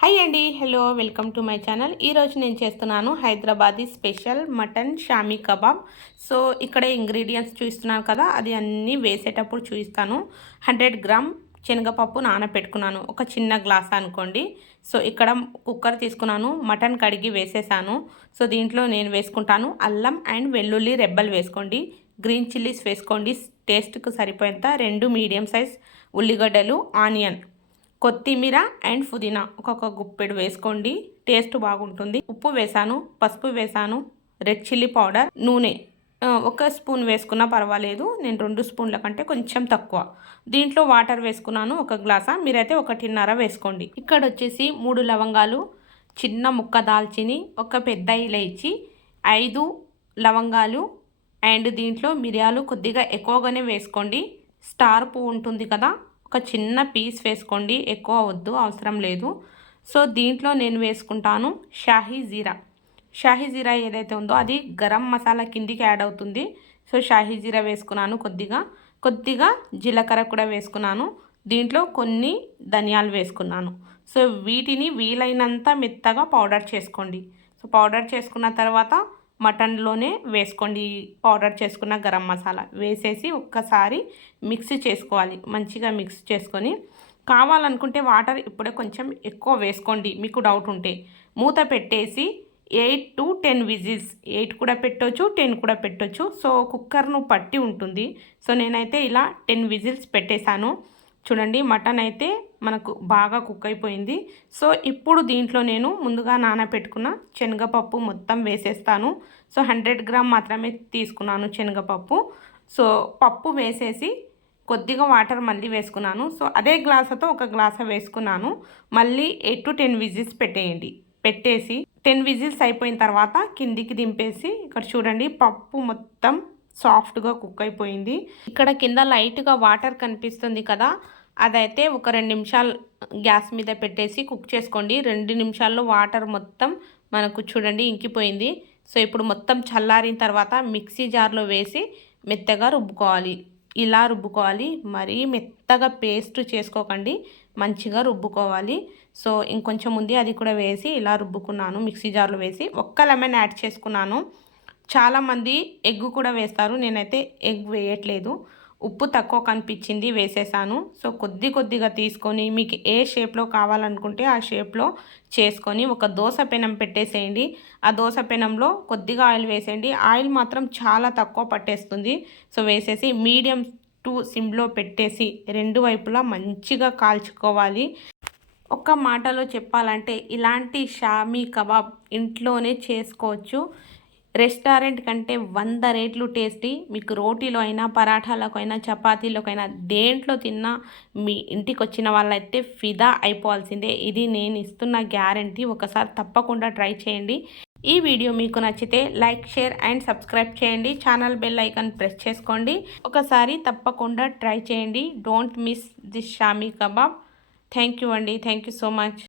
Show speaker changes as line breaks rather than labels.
Hi అండి hello welcome to my channel ఈరోజు నేను చేస్తున్నాను Hyderabadi special mutton shami kebab. So ఇక్కడ ఇంగ్రీడియంట్స్ చూస్తున్నాను కదా అది అన్నీ వేసేటప్పుడు చూపిస్తాను హండ్రెడ్ గ్రామ్ శనగపప్పు నానబెట్టుకున్నాను ఒక చిన్న గ్లాస్ అనుకోండి. సో ఇక్కడ కుక్కర్ తీసుకున్నాను మటన్ కడిగి వేసేసాను. సో దీంట్లో నేను వేసుకుంటాను అల్లం అండ్ వెల్లుల్లి రెబ్బలు వేసుకోండి. గ్రీన్ చిల్లీస్ వేసుకోండి. టేస్ట్కు సరిపోయేంత రెండు మీడియం సైజ్ ఉల్లిగడ్డలు ఆనియన్. కొత్తిమీర అండ్ పుదీనా ఒక్కొక్క గుప్పెడు వేసుకోండి. టేస్ట్ బాగుంటుంది. ఉప్పు వేసాను పసుపు వేసాను రెడ్ చిల్లీ పౌడర్ నూనె ఒక స్పూన్ వేసుకున్నా పర్వాలేదు. నేను రెండు స్పూన్ల కంటే కొంచెం తక్కువ. దీంట్లో వాటర్ వేసుకున్నాను ఒక గ్లాసా. మీరైతే ఒకటిన్నర వేసుకోండి. ఇక్కడ వచ్చేసి మూడు లవంగాలు చిన్న ముక్క దాల్చిని ఒక పెద్ద ఇలైచి ఐదు లవంగాలు అండ్ దీంట్లో మిరియాలు కొద్దిగా ఎక్కువగానే వేసుకోండి. స్టార్ పువ్వు ఉంటుంది కదా ఒక చిన్న పీస్ వేసుకోండి ఎక్కువ వద్దు అవసరం లేదు. సో దీంట్లో నేను వేసుకుంటాను షాహీ జీరా. షాహీ జీరా ఏదైతే ఉందో అది గరం మసాలా కిందికి యాడ్ అవుతుంది. సో షాహీ జీరా వేసుకున్నాను కొద్దిగా. కొద్దిగా జీలకర్ర కూడా వేసుకున్నాను. దీంట్లో కొన్ని ధనియాలు వేసుకున్నాను. సో వీటిని వీలైనంత మెత్తగా పౌడర్ చేసుకోండి. సో పౌడర్ చేసుకున్న తర్వాత మటన్లోనే వేసుకోండి. పౌడర్ చేసుకున్న గరం మసాలా వేసేసి ఒక్కసారి మిక్స్ చేసుకోవాలి. మంచిగా మిక్స్ చేసుకొని కావాలనుకుంటే వాటర్ ఇప్పుడే కొంచెం ఎక్కువ వేసుకోండి. మీకు డౌట్ ఉంటే మూత పెట్టేసి eight to ten whistles eight కూడా పెట్టవచ్చు టెన్ కూడా పెట్టొచ్చు. సో కుక్కర్ను పట్టి ఉంటుంది. సో నేనైతే ఇలా టెన్ విజిల్స్ పెట్టేశాను. చూడండి మటన్ అయితే మనకు బాగా కుక్ అయిపోయింది. సో ఇప్పుడు దీంట్లో నేను ముందుగా నానబెట్టుకున్న శనగపప్పు మొత్తం వేసేస్తాను. సో హండ్రెడ్ గ్రామ్ మాత్రమే తీసుకున్నాను శనగపప్పు. సో పప్పు వేసేసి కొద్దిగా వాటర్ మళ్ళీ వేసుకున్నాను. సో అదే గ్లాసుతో ఒక గ్లాస వేసుకున్నాను. మళ్ళీ ఎయిట్ టు టెన్ విజిల్స్ పెట్టేయండి. పెట్టేసి టెన్ విజిల్స్ అయిపోయిన తర్వాత కిందికి దింపేసి ఇక్కడ చూడండి పప్పు మొత్తం సాఫ్ట్గా కుక్ అయిపోయింది. ఇక్కడ కింద లైట్గా వాటర్ కనిపిస్తుంది కదా అదైతే ఒక రెండు నిమిషాలు గ్యాస్ మీద పెట్టేసి కుక్ చేసుకోండి. రెండు నిమిషాల్లో వాటర్ మొత్తం మనకు చూడండి ఇంకిపోయింది. సో ఇప్పుడు మొత్తం చల్లారిన తర్వాత మిక్సీ జార్లో వేసి మెత్తగా రుబ్బుకోవాలి. ఇలా రుబ్బుకోవాలి. మరీ మెత్తగా పేస్ట్ చేసుకోకండి. మంచిగా రుబ్బుకోవాలి. సో ఇంకొంచెం ఉంది అది కూడా వేసి ఇలా రుబ్బుకున్నాను. మిక్సీ జార్లో వేసి ఒక్క లెమన్ యాడ్ చేసుకున్నాను. చాలామంది ఎగ్ కూడా వేస్తారు. నేనైతే ఎగ్ వేయట్లేదు. ఉప్పు తక్కువ కనిపించింది వేసేసాను. సో కొద్ది కొద్దిగా తీసుకొని మీకు ఏ షేప్లో కావాలనుకుంటే ఆ షేప్లో చేసుకొని ఒక దోశ పెనం పెట్టేసేయండి. ఆ దోశ పెనంలో కొద్దిగా ఆయిల్ వేసేయండి. ఆయిల్ మాత్రం చాలా తక్కువ పట్టేస్తుంది. సో వేసేసి మీడియం టు సిమ్లో పెట్టేసి రెండు వైపులా మంచిగా కాల్చుకోవాలి. ఒక్క మాటలో చెప్పాలంటే ఇలాంటి షామీ కబాబ్ ఇంట్లోనే చేసుకోవచ్చు. రెస్టారెంట్ కంటే వంద రేట్లు టేస్టీ. మీకు రోటీలో అయినా పరాఠాలకు అయినా చపాతీలకు అయినా దేంట్లో తిన్నా మీ ఇంటికి వచ్చిన వాళ్ళైతే ఫిదా అయిపోవాల్సిందే. ఇది నేను ఇస్తున్న గ్యారంటీ. ఒకసారి తప్పకుండా ట్రై చేయండి. ఈ వీడియో మీకు నచ్చితే లైక్ షేర్ అండ్ సబ్స్క్రైబ్ చేయండి. ఛానల్ బెల్ ఐకాన్ ప్రెస్ చేసుకోండి. ఒకసారి తప్పకుండా ట్రై చేయండి. Don't miss this shami kebab. Thank you అండి. Thank you so much.